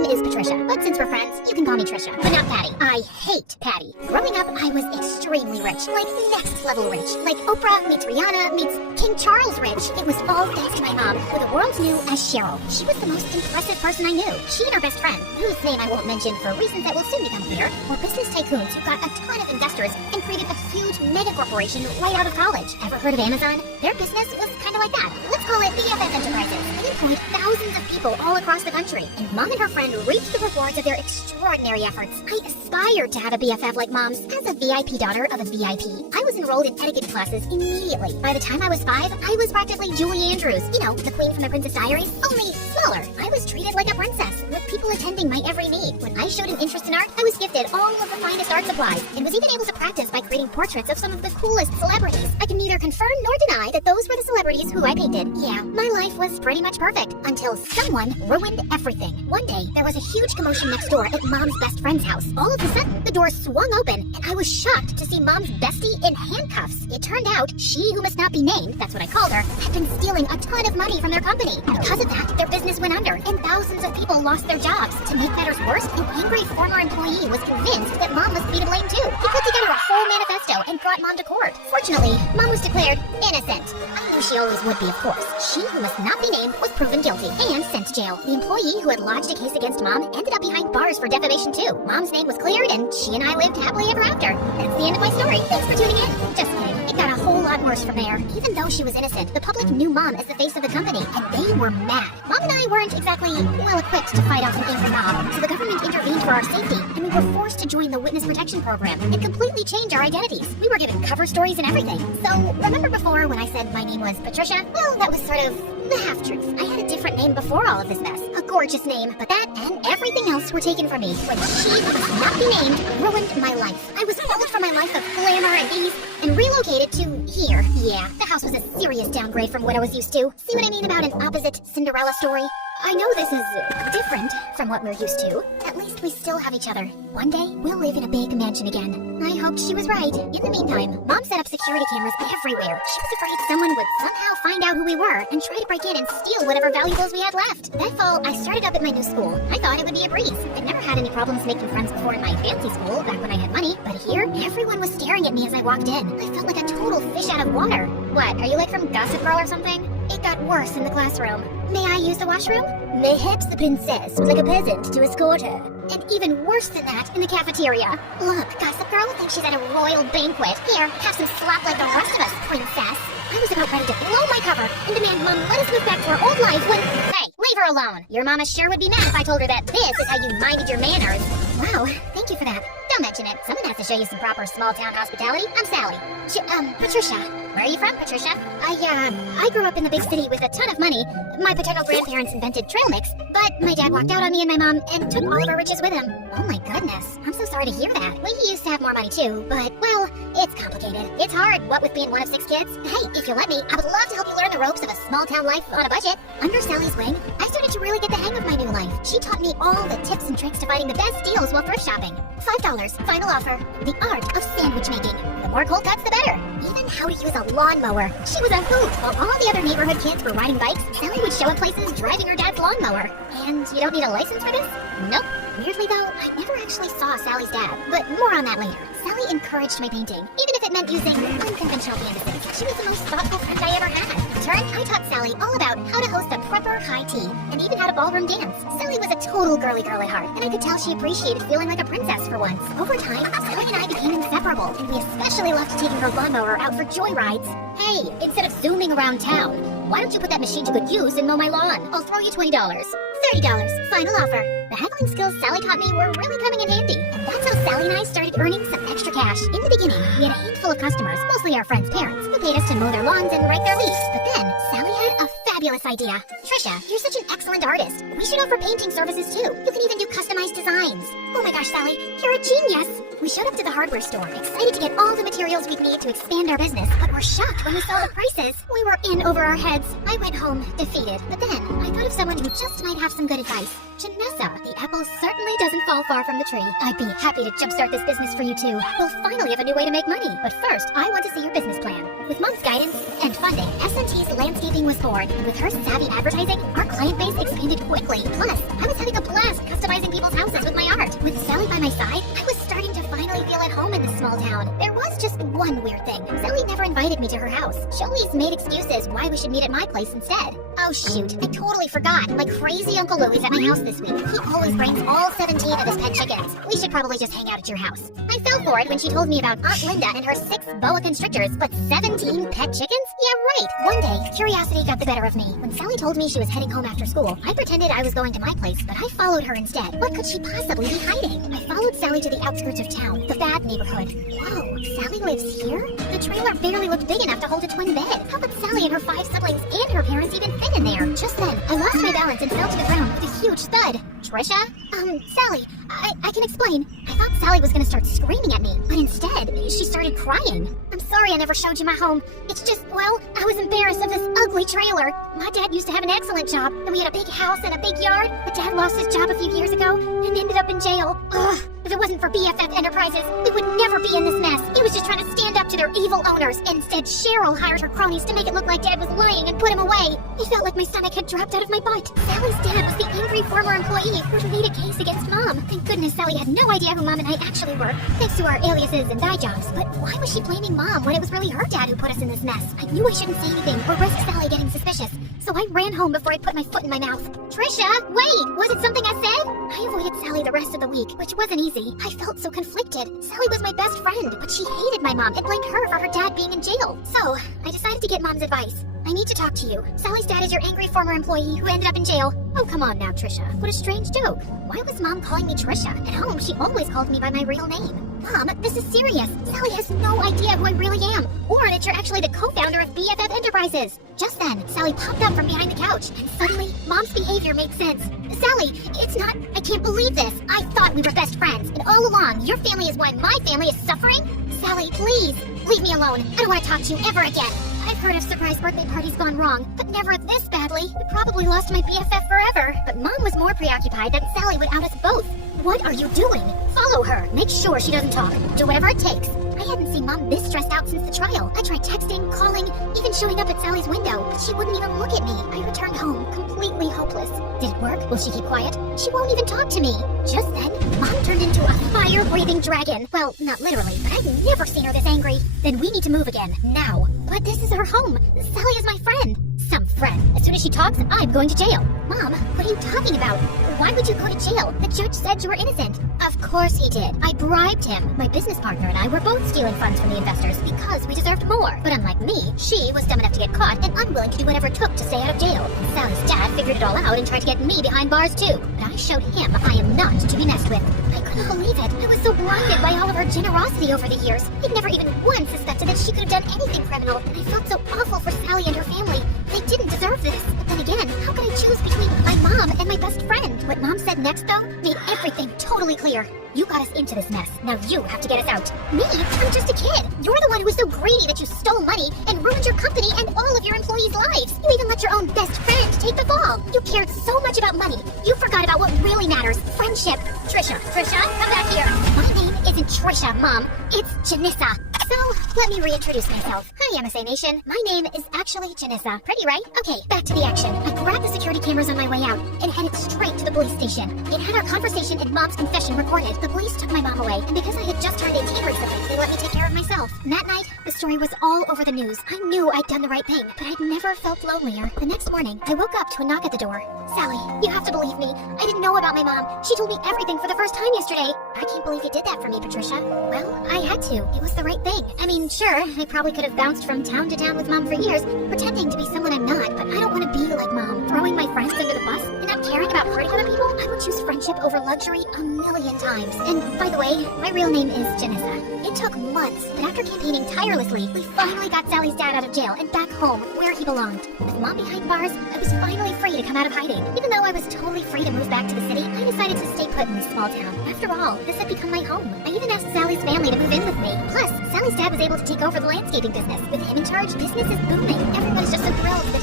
name is Patricia, but since we're friends, you can call me Trisha, but not Patty. I hate Patty. Growing up, I was extremely rich, like next level rich. Like Oprah meets Rihanna meets King Charles rich. It was all thanks to my mom, who the world knew as Cheryl. She was the most impressive person I knew. She and her best friend, whose name I won't mention for reasons that will soon become clear, were business tycoons who got a ton of investors and created a huge mega corporation right out of college. Ever heard of Amazon? Their business was kind of like that. Let's call it BFF Enterprises. They employed thousands of people all across the country, and Mom and her friend reaped the rewards of their extraordinary efforts. I aspired to have a BFF like Mom's. As a VIP daughter of a VIP, I was enrolled in etiquette classes immediately. By the time I was 5, I was practically Julie Andrews, you know, the queen from The Princess Diaries, only smaller. I was treated like a princess, with people attending my every need. When I showed an interest in art, I was gifted all of the finest art supplies, and was even able to practice by creating portraits of some of the coolest celebrities. I can neither confirm nor deny that those were the celebrities who I painted. Yeah, my life was pretty much perfect, until someone ruined everything. One day, there was a huge commotion next door at Mom's best friend's house. All of a sudden, the door swung open, and I was shocked to see Mom's bestie in handcuffs. It turned out, she who must not be named, that's what I called her, had been stealing a ton of money from their company. Because of that, their business went under, and thousands of people lost their jobs. To make matters worse, an angry former employee was convinced that Mom must be to blame too. He put together a whole manifesto and brought Mom to court. Fortunately, Mom was declared innocent. I knew she always would be, of course. She who must not be named was proven guilty and sent to jail. The employee who had lodged a case against Mom ended up behind bars for defamation too. Mom's name was cleared, and she and I lived happily ever after. That's the end of my story. Thanks for tuning in. Just kidding. It got a whole lot worse from there. Even though she was innocent, the public knew Mom as the face of the company, and they were mad. Mom and I weren't exactly well equipped to fight off an angry mob, so the government intervened for our safety, and we were forced to join the Witness Protection Program and completely change our identities. We were given cover stories and everything. So, remember before when I said my name was Patricia? Well, that was sort of the half-truth. I had a different name before all of this mess. A gorgeous name, but that and everything else were taken from me when she who must not be named ruined my life. I was pulled from my life of glamour and ease and relocated to here. Yeah, the house was a serious downgrade from what I was used to. See what I mean about an opposite Cinderella story? I know this is different from what we're used to. At least we still have each other. One day, we'll live in a big mansion again. I hoped she was right. In the meantime, Mom set up security cameras everywhere. She was afraid someone would somehow find out who we were and try to break in and steal whatever valuables we had left. That fall, I started up at my new school. I thought it would be a breeze. I'd never had any problems making friends before in my fancy school, back when I had money. But here, everyone was staring at me as I walked in. I felt like a total fish out of water. What, are you like from Gossip Girl or something? It got worse in the classroom. May I use the washroom? Mayhaps the princess would like a peasant to escort her. And even worse than that, in the cafeteria. Look, Gossip Girl thinks she's at a royal banquet. Here, have some slop like the rest of us, princess. I was about ready to blow my cover and demand Mom let us move back to our old life when... Hey, leave her alone. Your mama sure would be mad if I told her that this is how you minded your manners. Wow, thank you for that. Don't mention it. Someone has to show you some proper small-town hospitality. I'm Sally. Patricia. Where are you from, Patricia? I grew up in the big city with a ton of money. My paternal grandparents invented trail mix, but my dad walked out on me and my mom and took all of our riches with him. Oh my goodness. I'm so sorry to hear that. We used to have more money too, but, well, it's complicated. It's hard, what with being one of 6 kids. Hey, if you let me, I would love to help you learn the ropes of a small-town life on a budget. Under Sally's wing, I started to really get the hang of my new life. She taught me all the tips and tricks to finding the best deals while thrift shopping. $5, final offer. The art of sandwich making. The more cold cuts, the better. Even how to use a lawnmower. She was a hoot. While all the other neighborhood kids were riding bikes, Sally would show up places driving her dad's lawnmower. And you don't need a license for this? Nope. Weirdly though, I never actually saw Sally's dad, but more on that later. Sally encouraged my painting, even if it meant using unconventional canvases. She was the most thoughtful friend I ever had. In turn, I taught Sally all about how to host a proper high tea, and even how to ballroom dance. Sally was a total girly girl at heart, and I could tell she appreciated feeling like a princess for once. Over time, Sally and I became inseparable, and we especially loved taking her lawnmower out for joyrides. Hey, instead of zooming around town, why don't you put that machine to good use and mow my lawn? I'll throw you $20. $30, final offer. The haggling skills Sally taught me were really coming in handy, and that's how Sally and I started earning some extra cash. In the beginning, we had a handful of customers, mostly our friends' parents, who paid us to mow their lawns and write their lease. But then, Sally had a fabulous idea. Trisha, you're such an excellent artist. We should offer painting services too. You can even do customized designs. Oh my gosh, Sally, you're a genius. We showed up to the hardware store, excited to get all the materials we'd need to expand our business, but were shocked when we saw the prices. We were in over our heads. I went home, defeated. But then, I thought of someone who just might have some good advice. Janessa, the apple certainly doesn't fall far from the tree. I'd be happy to jumpstart this business for you too. We'll finally have a new way to make money. But first, I want to see your business plan. With Mom's guidance and funding, S&T's landscaping was born. And with her savvy advertising, our client base expanded quickly. Plus, I was having a blast customizing my side, I was starting to finally feel at home in this small town. There was just one weird thing. Sally never invited me to her house. She always made excuses why we should meet at my place instead. Oh shoot, I totally forgot. My crazy Uncle Louie's at my house this week. He always brings all 17 of his pet chickens. We should probably just hang out at your house. I fell for it when she told me about Aunt Linda and her 6 boa constrictors, but 17 pet chickens? Yeah, right. One day, curiosity got the better of me. When Sally told me she was heading home after school, I pretended I was going to my place, but I followed her instead. What could she possibly be hiding? I followed Sally to the outskirts of town, the bad neighborhood. Whoa, Sally lives here? The trailer barely looked big enough to hold a twin bed. How could Sally and her 5 siblings and her parents even fit in there? Just then, I lost my balance and fell to the ground with a huge thud. Trisha? Sally, I can explain. I thought Sally was gonna start screaming at me, but instead, she started crying. I'm sorry I never showed you my home. It's just, well, I was embarrassed of this ugly trailer. My dad used to have an excellent job, and we had a big house and a big yard, but Dad lost his job a few years ago and ended up in jail. Ugh, if it wasn't for BFF Enterprises, we would never be in this mess. He was just trying to stand up to their evil owners. Instead, Cheryl hired her cronies to make it look like Dad was lying and put him away. It felt like my stomach had dropped out of my butt. Sally's dad was the angry former employee who made a case against Mom. Thank goodness Sally had no idea who Mom and I actually were, thanks to our aliases and dye jobs. But why was she blaming Mom when it was really her dad who put us in this mess? I knew I shouldn't say anything or risk Sally getting suspicious, so I ran home before I put my foot in my mouth. Trisha, wait! Was it something I said? I avoided Sally the rest of the week, which wasn't easy. I felt so conflicted. Sally was my best friend, but she hated my mom and blamed her for her dad being in jail. So, I decided to get Mom's advice. I need to talk to you. Sally's dad is your angry former employee who ended up in jail. Oh, come on now, Trisha. What a strange joke. Why was Mom calling me Trisha? At home, she always called me by my real name. Mom, this is serious. Sally has no idea who I really am, or that you're actually the co-founder of BFF Enterprises. Just then, Sally popped up from behind the couch, and suddenly, Mom's behavior made sense. Sally, it's not... I can't believe this. I thought we were best friends, and all along, your family is why my family is suffering? Sally, please, leave me alone. I don't want to talk to you ever again. I've heard of surprise birthday parties gone wrong, but never this badly. We probably lost my BFF forever. But Mom was more preoccupied that Sally would out us both. What are you doing? Follow her. Make sure she doesn't talk. Do whatever it takes. I hadn't seen Mom this stressed out since the trial. I tried texting, calling, even showing up at Sally's window, but she wouldn't even look at me. I returned home, completely hopeless. Did it work? Will she keep quiet? She won't even talk to me. Just then, Mom turned into a fire-breathing dragon. Well, not literally, but I've never seen her this angry. Then we need to move again, now. But this is her home. Sally is my friend. Some friend. As soon as she talks, I'm going to jail. Mom, what are you talking about? Why would you go to jail? The judge said you were innocent. Of course he did. I bribed him. My business partner and I were both stealing funds from the investors because we deserved more. But unlike me, she was dumb enough to get caught and unwilling to do whatever it took to stay out of jail. Sally's dad figured it all out and tried to get me behind bars too. But I showed him I am not to be messed with. I couldn't believe it. I was so blinded by all of her generosity over the years. I'd never even once suspected that she could have done anything criminal. And I felt so awful for Sally and her family. They didn't deserve this. But then again, how could I choose between my mom and my best friend? What Mom said next, though, made everything totally clear. You got us into this mess. Now you have to get us out. Me? I'm just a kid. You're the one who was so greedy that you stole money and ruined your company and all of your employees' lives. You even let your own best friend take the fall. You cared so much about money. You forgot about what really matters. Friendship. Trisha, come back here. My name isn't Trisha, Mom. It's Janissa. So, let me reintroduce myself. Hi, MSA Nation. My name is actually Janissa. Pretty, right? Okay, back to the action. I grabbed the security cameras on my way out and headed straight to the police station. It had our conversation and Mom's confession recorded. The police took my mom away, and because I had just turned 18 recently, they let me take care of myself. And that night, the story was all over the news. I knew I'd done the right thing, but I'd never felt lonelier. The next morning, I woke up to a knock at the door. Sally, you have to believe me. I didn't know about my mom. She told me everything for the first time yesterday. I can't believe you did that for me, Patricia. Well, I had to. It was the right thing. I mean, sure, I probably could have bounced from town to town with Mom for years, pretending to be someone I'm not, but I don't want to be like Mom, throwing my friends under the bus and not caring about hurting other people. I would choose friendship over luxury a million times. And by the way, my real name is Janissa. It took months, but after campaigning tirelessly, we finally got Sally's dad out of jail and back home, where he belonged. With Mom behind bars, I was finally free to come out of hiding. Even though I was totally free to move back to the city, I decided to stay put in this small town. After all, this had become my home. I even asked Sally's family to move in with me. Plus, Sally's dad was able to take over the landscaping business. With him in charge, business is booming. Everyone is just so thrilled that